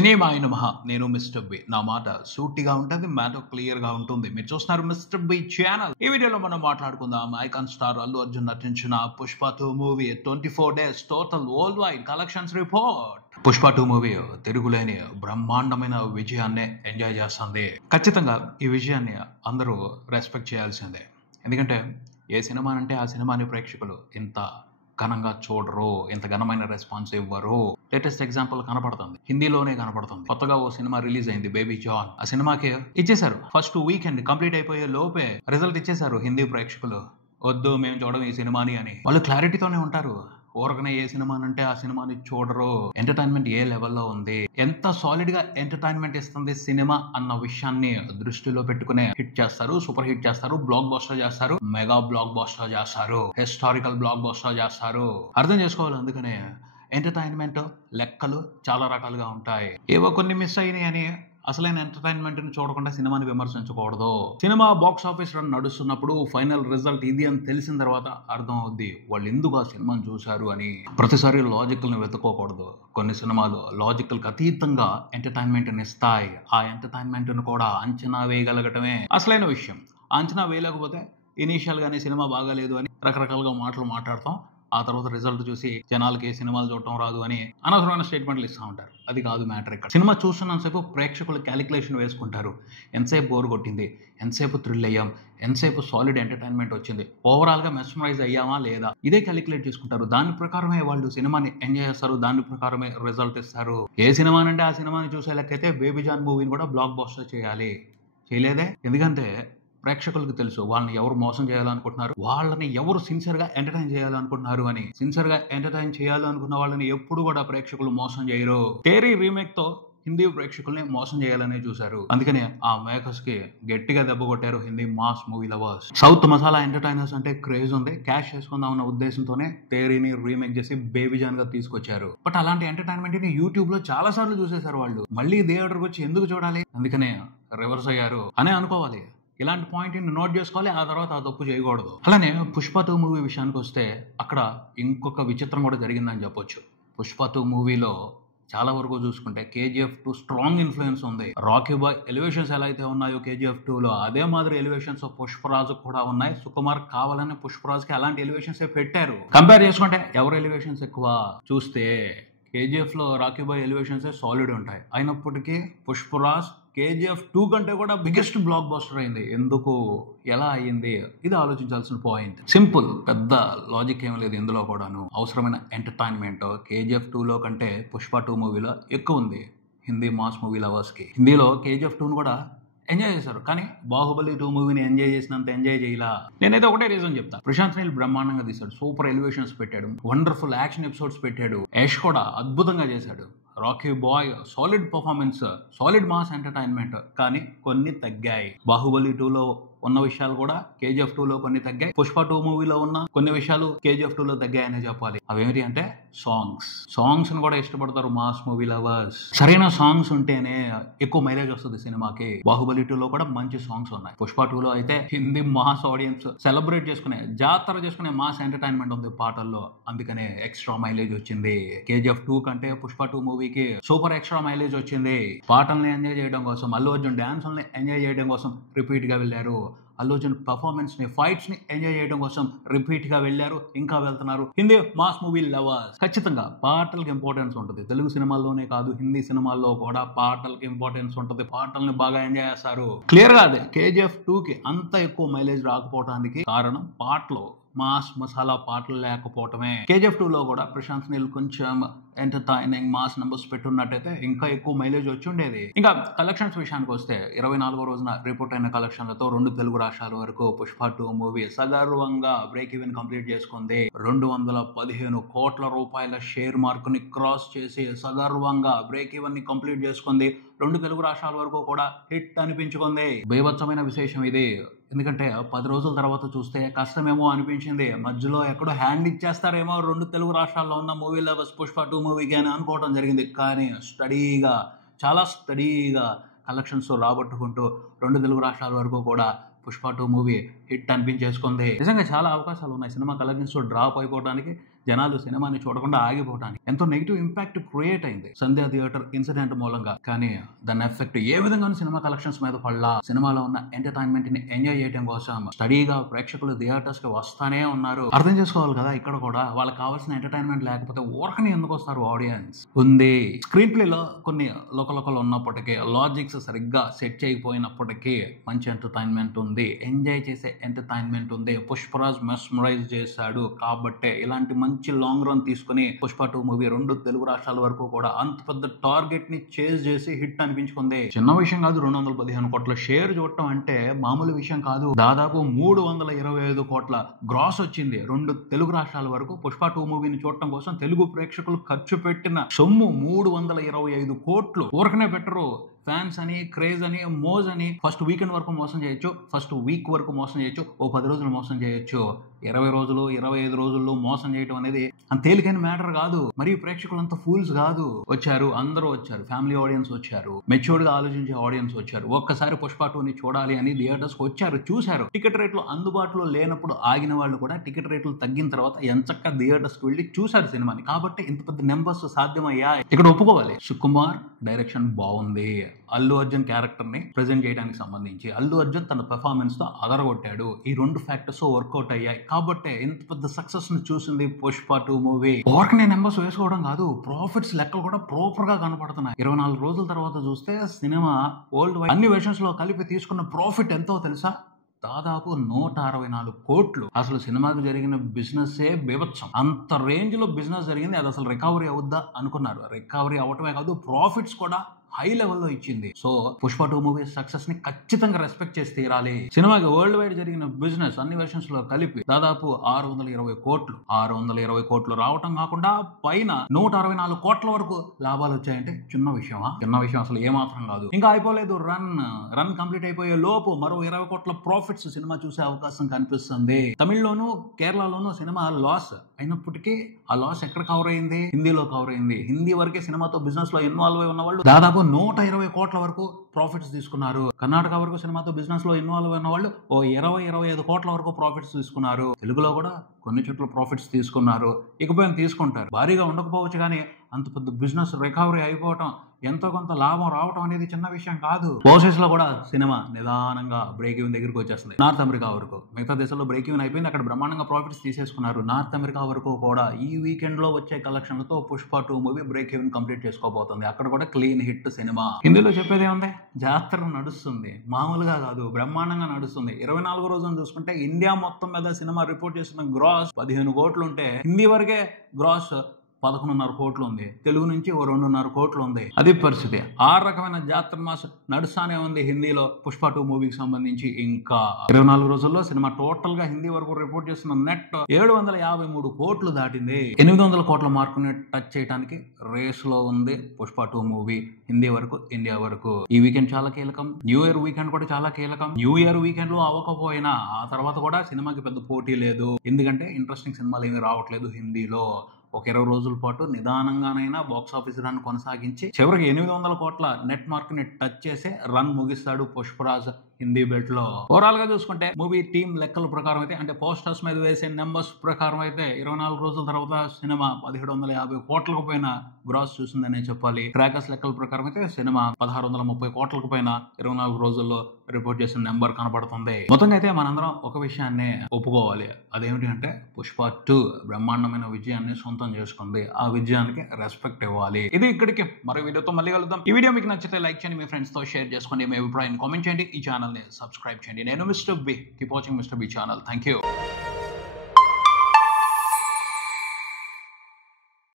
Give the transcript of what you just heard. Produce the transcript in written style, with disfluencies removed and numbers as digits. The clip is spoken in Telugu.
సినిమాయ నమః. నేను మిస్టర్ బి. నా మాట సూటిగా ఉంటుంది, మ్యాటర్ క్లియర్ గా ఉంటుంది. మీరు చూస్తున్నారు మిస్టర్ బి ఛానల్. ఈ వీడియోలో మనం మాట్లాడుకుందాం ఐకాన్ స్టార్ అల్లు అర్జున్ నటించిన Pushpa 2 movie 24 days total world wide collections report. Pushpa 2 movie తిరుగులేని బ్రహ్మాండమైన విజయాన్ని ఎంజాయ్ చేస్తుంది. ఖచ్చితంగా ఈ విజయాన్ని అందరూ రెస్పెక్ట్ చేయాల్సిందే. ఎందుకంటే ఏ సినిమా అంటే ఆ సినిమాని ప్రేక్షకులు ఇంత ఘనంగా చూడరు, ఇంత ఘనమైన రెస్పాన్స్ ఇవ్వరు. లేటెస్ట్ ఎగ్జాంపుల్ కనపడుతుంది, హిందీలోనే కనపడుతుంది. కొత్తగా ఓ సినిమా రిలీజ్ అయింది, బేబీ జాన్. ఆ సినిమాకి ఇచ్చేశారు, ఫస్ట్ వీకెండ్ కంప్లీట్ అయిపోయే లోపే రిజల్ట్ ఇచ్చేశారు హిందీ ప్రేక్షకులు. వద్దు మేము చూడడం ఈ సినిమాని అని. వాళ్ళు క్లారిటీతోనే ఉంటారు. ఊరకనే ఏ సినిమా అంటే ఆ సినిమాని చూడరు. ఎంటర్టైన్మెంట్ ఏ లెవెల్లో ఉంది, ఎంత సాలిడ్ గా ఎంటర్టైన్మెంట్ ఇస్తుంది సినిమా అన్న విషయాన్ని దృష్టిలో పెట్టుకునే హిట్ చేస్తారు, సూపర్ హిట్ చేస్తారు, బ్లాక్ బస్టర్ చేస్తారు, మెగా బ్లాక్ బస్టర్ చేస్తారు, హిస్టారికల్ బ్లాక్ బస్టర్ చేస్తారు. అర్థం చేసుకోవాలి. అందుకనే ఎంటర్టైన్మెంట్ లెక్కలు చాలా రకాలుగా ఉంటాయి. ఏవో కొన్ని మిస్ అయినాయి అని అసలైన ఎంటర్టైన్మెంట్ ని చూడకుండా సినిమాని విమర్శించకూడదు. సినిమా బాక్స్ ఆఫీస్ రన్ నడుస్తున్నప్పుడు ఫైనల్ రిజల్ట్ ఇది అని తెలిసిన తర్వాత అర్థం అవుద్ది వాళ్ళు ఎందుకు ఆ సినిమాని చూశారు అని. ప్రతిసారి లాజికల్ ని వెతుక్కోకూడదు. కొన్ని సినిమాలు లాజికల్ కి అతీతంగా ఎంటర్టైన్మెంట్ ని ఇస్తాయి. ఆ ఎంటర్టైన్మెంట్ ను కూడా అంచనా వేయగలగటమే అసలైన విషయం. అంచనా వేయలేకపోతే ఇనీషియల్ గానే సినిమా బాగాలేదు అని రకరకాలుగా మాటలు మాట్లాడతాం. ఆ తర్వాత రిజల్ట్ చూసి జనాలకి సినిమాలు చూడటం రాదు అని అనవసరమైన స్టేట్మెంట్లు ఇస్తూ ఉంటారు. అది కాదు మ్యాటర్ ఇక్కడ. సినిమా చూస్తున్నంతసేపు ప్రేక్షకులు క్యాలిక్యులేషన్ వేసుకుంటారు. ఎంతసేపు బోర్ కొట్టింది, ఎంతసేపు థ్రిల్ అయ్యాం, ఎంతసేపు సాలిడ్ ఎంటర్టైన్మెంట్ వచ్చింది, ఓవరాల్ గా మెస్మరైజ్ అయ్యామా లేదా, ఇదే క్యాలిక్యులేట్ చేసుకుంటారు. దాని ప్రకారమే వాళ్ళు సినిమాని ఎంజాయ్ చేస్తారు, దాని ప్రకారమే రిజల్ట్ ఇస్తారు. ఏ సినిమానంటే ఆ సినిమాని చూసే లెక్కైతే బేబీ జాన్ మూవీని కూడా బ్లాక్ బస్టర్ చేయాలి. చేయలేదే. ఎందుకంటే ప్రేక్షకులకు తెలుసు వాళ్ళని ఎవరు మోసం చేయాలనుకుంటున్నారు, వాళ్ళని ఎవరు సిన్సియర్ గా ఎంటర్టైన్ చేయాలనుకుంటున్నారు అని. సిన్సియర్ గా ఎంటర్టైన్ చేయాలనుకున్న వాళ్ళని ఎప్పుడు కూడా ప్రేక్షకులు మోసం చేయరు. తేరీ రీమేక్ తో హిందీ ప్రేక్షకుల్ని మోసం చేయాలనే చూశారు. అందుకనే ఆ మేకర్స్ కి గట్టిగా దెబ్బ కొట్టారు Hindi mass movie lovers. South masala entertainers అంటే క్రేజ్ ఉంది, క్యాష్ చేసుకుందాం అన్న ఉద్దేశంతోనే తేరీని రీమేక్ చేసి బేబీ జాన్ గా తీసుకొచ్చారు. బట్ అలాంటి ఎంటర్టైన్మెంట్ ని యూట్యూబ్ లో చాలా సార్లు చూసేశారు వాళ్ళు. మళ్ళీ థియేటర్కి వచ్చి ఎందుకు చూడాలి, అందుకనే రివర్స్ అయ్యారు అనే అనుకోవాలి. ఇలాంటి పాయింట్ ని నోట్ చేసుకోవాలి, ఆ తర్వాత ఆ తప్పు చేయకూడదు. అలానే పుష్ప 2 మూవీ విషయానికి వస్తే అక్కడ ఇంకొక విచిత్రం కూడా జరిగిందని చెప్పొచ్చు. పుష్ప 2 మూవీలో చాలా వరకు చూసుకుంటే KGF 2 స్ట్రాంగ్ ఇన్ఫ్లుయెన్స్ ఉంది. రాకీ బాయ్ ఎలివేషన్స్ ఎలా అయితే ఉన్నాయో KGF 2లో, అదే మాదిరి ఎలివేషన్స్ పుష్పరాజు కూడా ఉన్నాయి. సుకుమార్ కావాలని పుష్పరాజుకి అలాంటి ఎలివేషన్స్ పెట్టారు. కంపేర్ చేసుకుంటే ఎవరు ఎలివేషన్స్ ఎక్కువ చూస్తే KGF లో రాకీ బాయ్ ఎలివేషన్స్ సాలిడ్ ఉంటాయి. అయినప్పటికీ పుష్పరాజ్ KGF 2 కంటే కూడా బిగ్గెస్ట్ బ్లాక్ బస్టర్ అయింది. ఎందుకు, ఎలా అయ్యింది, ఇది ఆలోచించాల్సిన పాయింట్. సింపుల్, పెద్ద లాజిక్ ఏం లేదు ఇందులో కూడాను. అవసరమైన ఎంటర్టైన్మెంట్ KGF 2లో కంటే పుష్ప 2 మూవీలో ఎక్కువ ఉంది హిందీ మాస్ మూవీ లవర్స్ కి. హిందీలో KGF 2ను కూడా ఎంజాయ్ చేశారు, కానీ బాహుబలి 2 మూవీని ఎంజాయ్ చేసినంత ఎంజాయ్ చేయలా. నేనైతే ఒకటే రీజన్ చెప్తా. ప్రశాంత్ నీల్ బ్రహ్మాండంగా తీశాడు, సూపర్ ఎలివేషన్స్ పెట్టాడు, వండర్ఫుల్ యాక్షన్ ఎపిసోడ్స్ పెట్టాడు. యష్ కూడా అద్భుతంగా చేశాడు. Rocky Bhai solid performance, solid mass entertainment. కానీ కొన్ని తగ్గాయి. బాహుబలి 2లో ఉన్న విషయాలు కూడా KGF 2లో కొన్ని తగ్గాయి. పుష్ప 2 మూవీలో ఉన్న కొన్ని విషయాలు KGF 2లో తగ్గాయనే చెప్పాలి. అవేమిటి అంటే సాంగ్స్ ని కూడా ఇష్టపడతారు మాస్ మూవీ లవర్స్. సరైన సాంగ్స్ ఉంటేనే ఎక్కువ మైలేజ్ వస్తుంది సినిమాకి. బాహుబలి 2లో కూడా మంచి సాంగ్స్ ఉన్నాయి. పుష్ప 2లో అయితే హిందీ మాస్ ఆడియన్స్ సెలబ్రేట్ చేసుకునే, జాతర చేసుకునే మాస్ ఎంటర్టైన్మెంట్ ఉంది పాటల్లో. అందుకనే ఎక్స్ట్రా మైలేజ్ వచ్చింది. KGF 2 కంటే పుష్ప 2 మూవీకి సూపర్ ఎక్స్ట్రా మైలేజ్ వచ్చింది. పాటల్ని ఎంజాయ్ చేయడం కోసం, అల్లు అర్జున్ డాన్సుల్ని ఎంజాయ్ చేయడం కోసం రిపీట్ గా వెళ్ళారు. అల్లు అర్జున్ పర్ఫార్మెన్స్ ని, ఫైట్స్ ని ఎంజాయ్ చేయడం కోసం రిపీట్ గా వెళ్ళారు, ఇంకా వెళ్తున్నారు హిందీ మాస్ మూవీ లవర్స్. ఖచ్చితంగా పాటలకి ఇంపార్టెన్స్ ఉంటుంది. తెలుగు సినిమాల్లోనే కాదు, హిందీ సినిమాల్లో కూడా పాటలకి ఇంపార్టెన్స్ ఉంటుంది. పాటల్ని బాగా ఎంజాయ్ చేస్తారు. క్లియర్ గా అదే KGF 2కి అంత ఎక్కువ మైలేజ్ రాకపోవడానికి కారణం పాటలు, మాస్ మసాలా పాటలు లేకపోవటమే. KGF 2లో కూడా ప్రశాంత్ నీల్ కొంచెం ఎంటర్టైనింగ్ మాస్ నెంబర్స్ పెట్టున్నట్టయితే ఇంకా ఎక్కువ మైలేజ్ వచ్చి ఉండేది. ఇంకా కలెక్షన్స్ విషయానికి వస్తే 24వ రోజున రిపోర్ట్ అయిన కలెక్షన్లతో 2 తెలుగు రాష్ట్రాల వరకు పుష్ప 2 మూవీ సగర్వంగా బ్రేక్ ఈవెన్ కంప్లీట్ చేసుకుంది. 215 కోట్ల రూపాయల షేర్ మార్క్ ని క్రాస్ చేసి సగర్వంగా బ్రేక్ ఈవెన్ ని కంప్లీట్ చేసుకుంది. 2 తెలుగు రాష్ట్రాల వరకు కూడా హిట్ అనిపించుకుంది. బీభత్సమైన విశేషం ఇది. ఎందుకంటే 10 రోజుల తర్వాత చూస్తే కష్టమేమో అనిపించింది. మధ్యలో ఎక్కడో హ్యాండ్ ఇచ్చేస్తారేమో 2 తెలుగు రాష్ట్రాల్లో ఉన్న మూవీ లవర్స్ పుష్ప 2 మూవీకి అని అనుకోవడం జరిగింది. కానీ చాలా స్టడీగా కలెక్షన్స్ రాబట్టుకుంటూ 2 తెలుగు రాష్ట్రాల వరకు కూడా పుష్ప 2 మూవీ హిట్ అనిపించేసుకుంది. నిజంగా చాలా అవకాశాలు ఉన్నాయి సినిమా కలెక్షన్స్ డ్రాప్ అయిపోవడానికి. జనాలు సినిమాని చూడకుండా ఆగిపోవడానికి ఎంతో నెగిటివ్ ఇంపాక్ట్ క్రియేట్ అయింది సంధ్యా థియేటర్ ఇన్సిడెంట్ మూలంగా. కానీ దాని ఎఫెక్ట్ ఏ విధంగా సినిమా కలెక్షన్స్ మీద పడలా. సినిమాలో ఉన్న ఎంటర్టైన్మెంట్ ని ఎంజాయ్ చేయడం కోసం స్టడీగా ప్రేక్షకులు థియేటర్స్ కి వస్తానే ఉన్నారు. అర్థం చేసుకోవాలి కదా, ఇక్కడ కూడా వాళ్ళకి కావాల్సిన ఎంటర్టైన్మెంట్ లేకపోతే ఊరకని ఎందుకు వస్తారు ఆడియన్స్. ఉంది స్క్రీన్ ప్లే లో కొన్ని లోకల్ ఉన్నప్పటికీ, లాజిక్స్ సరిగ్గా సెట్ చేయకపోయినప్పటికీ మంచి ఎంటర్టైన్మెంట్ ఉంది, ఎంజాయ్ చేసే ఎంటర్టైన్మెంట్ ఉంది. పుష్పరాజ్ మెస్మరైజ్ చేశాడు కాబట్టే ఇలాంటి మంచి లాంగ్ రన్ తీసుకుని పుష్ప 2 మూవీ 2 తెలుగు రాష్ట్రాల వరకు కూడా అంత పెద్ద టార్గెట్ ని చేజ్ చేసి హిట్ అనిపించుకుంది. చిన్న విషయం కాదు, 215 కోట్ల షేర్ చూడటం అంటే మామూలు విషయం కాదు. దాదాపు 325 కోట్ల గ్రాస్ వచ్చింది 2 తెలుగు రాష్ట్రాల వరకు. పుష్ప 2 మూవీని చూడటం కోసం తెలుగు ప్రేక్షకులు ఖర్చు పెట్టిన సొమ్ము 325 కోట్లు. ఊరకనే పెట్టరు. ఫ్యాన్స్ అని, క్రేజ్ అని, మోజ్ అని ఫస్ట్ వీకెండ్ వరకు మోసం చేయొచ్చు, ఫస్ట్ వీక్ వరకు మోసం చేయొచ్చు, ఓ 10 రోజులు మోసం చేయొచ్చు. 20 రోజులు 25 రోజుల్లో మోసం చేయడం అనేది అంత తేలికైన మ్యాటర్ కాదు. మరియు ప్రేక్షకులు అంత ఫూల్స్ కాదు. వచ్చారు, అందరూ వచ్చారు, ఫ్యామిలీ ఆడియన్స్ వచ్చారు, మెచ్యూర్డ్ గా ఆలోచించే ఆడియన్స్ వచ్చారు. ఒక్కసారి పుష్ప 2ని చూడాలి అని థియేటర్స్ కి వచ్చారు, చూశారు. టికెట్ రేట్లు అందుబాటులో లేనప్పుడు ఆగిన వాళ్ళు కూడా టికెట్ రేట్లు తగ్గిన తర్వాత ఎంచక్క థియేటర్స్ కి వెళ్ళి చూశారు సినిమాని. కాబట్టి ఇంత పెద్ద నెంబర్స్ సాధ్యమయ్యాయి. ఇక్కడ ఒప్పుకోవాలి, సుకుమార్ డైరెక్షన్ బాగుంది. అల్లు అర్జున్ క్యారెక్టర్ ని ప్రెజెంట్ చేయడానికి సంబంధించి అల్లు అర్జున్ తన పెర్ఫార్మెన్స్ తో అదరగొట్టాడు. ఈ 2 ఫ్యాక్టర్స్ వర్కౌట్ అయ్యాయి కాబట్టి ఇంత పెద్ద సక్సెస్ ని చూసింది పుష్ప 2 మూవీ. ఓవర్కి నెంబర్స్ వేసుకోవడం కాదు, ప్రాఫిట్స్ లెక్కలు కూడా ప్రాపర్ గా కనపడుతున్నాయి. 24 రోజుల తర్వాత చూస్తే సినిమా వరల్డ్ వైడ్ అన్ని వెర్షన్స్ లో కలిపి తీసుకున్న ప్రాఫిట్ ఎంతో తెలుసా? దాదాపు 164 కోట్లు. అసలు సినిమాకు జరిగిన బిజినెస్ బీభత్సం. అంత రేంజ్ లో బిజినెస్ జరిగింది. అది అసలు రికవరీ అవుద్దా అనుకున్నారు. రికవరీ అవటమే కాదు, ప్రాఫిట్స్ కూడా హై లెవెల్లో ఇచ్చింది. సో పుష్ప 2 మూవీ సక్సెస్ ని ఖచ్చితంగా రెస్పెక్ట్ చేసి తీరాలి. సినిమాకి వరల్డ్ వైడ్ జరిగిన బిజినెస్ అన్ని వెర్షన్స్ లో కలిపి దాదాపు 620 కోట్లు. 620 కోట్లు రావటం కాకుండా పైన 164 కోట్ల వరకు లాభాలు వచ్చాయంటే చిన్న విషయమా? చిన్న విషయం అసలు ఏమాత్రం కాదు. ఇంకా అయిపోలేదు. రన్ కంప్లీట్ అయిపోయే లోపు మరో 20 కోట్ల ప్రాఫిట్స్ సినిమా చూసే అవకాశం కనిపిస్తుంది. తమిళ్లోను, కేరళలోను సినిమా లాస్ అయినప్పటికీ ఆ లాస్ ఎక్కడ కవర్ అయింది? హిందీలో కవర్ అయింది. హిందీ వరకే సినిమాతో బిజినెస్ లో ఇన్వాల్వ్ అయి ఉన్న వాళ్ళు దాదాపు 120 కోట్ల వరకు ప్రాఫిట్స్ తీసుకున్నారు. కర్ణాటక వరకు సినిమాతో బిజినెస్ లో ఇన్వాల్వ్ అయిన వాళ్ళు ఓ 20-25 కోట్ల వరకు ప్రాఫిట్స్ తీసుకున్నారు. తెలుగులో కూడా కొన్ని చోట్ల ప్రాఫిట్స్ తీసుకున్నారు. ఇకపైన తీసుకుంటారు. భారీగా ఉండకపోవచ్చు కానీ అంత పెద్ద బిజినెస్ రికవరీ అయిపోవటం, ఎంతో కొంత లాభం రావటం అనేది చిన్న విషయం కాదు. ఓవర్సీస్ లో కూడా సినిమా నిదానంగా బ్రేక్ ఈవెన్ దగ్గరికి వచ్చేస్తుంది. నార్త్ అమెరికా వరకు, మిగతా దేశాల్లో బ్రేక్ ఈవెన్ అయిపోయింది. అక్కడ బ్రహ్మాండంగా ప్రాఫిట్స్ తీసేసుకున్నారు. నార్త్ అమెరికా వరకు కూడా ఈ వీకెండ్ లో వచ్చే కలెక్షన్లతో Pushpa 2 movie break even complete చేసుకోబోతుంది. అక్కడ కూడా క్లీన్ హిట్ సినిమా. హిందీలో చెప్పేది ఏముంది? జాతర నడుస్తుంది. మామూలుగా కాదు, బ్రహ్మాండంగా నడుస్తుంది. 24 రోజులు చూసుకుంటే ఇండియా మొత్తం మీద సినిమా రిపోర్ట్ చేసిన గ్రాస్ 15 కోట్లు ఉంటే హిందీ వరకే గ్రాస్ 11.5 కోట్లు ఉంది. తెలుగు నుంచి ఓ 2.5 కోట్లు ఉంది. అది పరిస్థితి. ఆ రకమైన జాతర మాస్ నడుస్తానే ఉంది హిందీలో పుష్ప 2 మూవీకి సంబంధించి. ఇంకా 24 రోజుల్లో సినిమా టోటల్ గా హిందీ వరకు రిపోర్ట్ చేసిన నెట్ 753 కోట్లు దాటింది. 800 కోట్ల మార్కుని టచ్ చేయడానికి రేస్ లో ఉంది పుష్ప 2 మూవీ. హిందీ వరకు, ఇండియా వరకు. ఈ వీకెండ్ చాలా కీలకం. న్యూ ఇయర్ వీకెండ్ కూడా చాలా కీలకం. న్యూ ఇయర్ వీకెండ్ లో అవ్వకపోయినా ఆ తర్వాత కూడా సినిమాకి పెద్ద పోటీ లేదు. ఎందుకంటే ఇంట్రెస్టింగ్ సినిమాలు ఏమీ రావట్లేదు హిందీలో. ఒక 20 రోజుల పాటు నిదానంగానైనా బాక్స్ ఆఫీస్ రన్ కొనసాగించి చివరికి 800 కోట్ల నెట్ మార్క్ ని టచ్ చేసే రన్ ముగిస్తాడు పుష్పరాజ్ హిందీ బెల్ట్ లో. ఓవరాల్ గా చూసుకుంటే మూవీ టీమ్ లెక్కల ప్రకారం అయితే, అంటే పోస్టర్స్ మీద వేసే నెంబర్స్ ప్రకారం అయితే 24 రోజుల తర్వాత సినిమా 1750 కోట్లకు పైన గ్రాస్ చూసిందనే చెప్పాలి. క్రాకర్స్ లెక్కల ప్రకారం అయితే సినిమా 1630 కోట్లకు పైన 24 రోజుల్లో రిపోర్ట్ చేసిన నెంబర్ కనపడుతుంది. మొత్తంగా అయితే మనందరం ఒక విషయాన్ని ఒప్పుకోవాలి. అదేమిటి అంటే పుష్ప 2 బ్రహ్మాండమైన విజయాన్ని సొంతం చేసుకుంది. ఆ విజయానికి రెస్పెక్ట్ ఇవ్వాలి. ఇది ఇక్కడికి మరో వీడియోతో మళ్ళీ కలుద్దాం. ఈ వీడియో మీకు నచ్చితే లైక్ చేయండి, మీ ఫ్రెండ్స్ తో షేర్ చేసుకోండి, మీ అభిప్రాయాన్ని కామెంట్ చేయండి, ఈ ఛానల్ ని సబ్స్క్రైబ్ చేయండి. నేను mister B. Keep watching mister B channel. Thank you.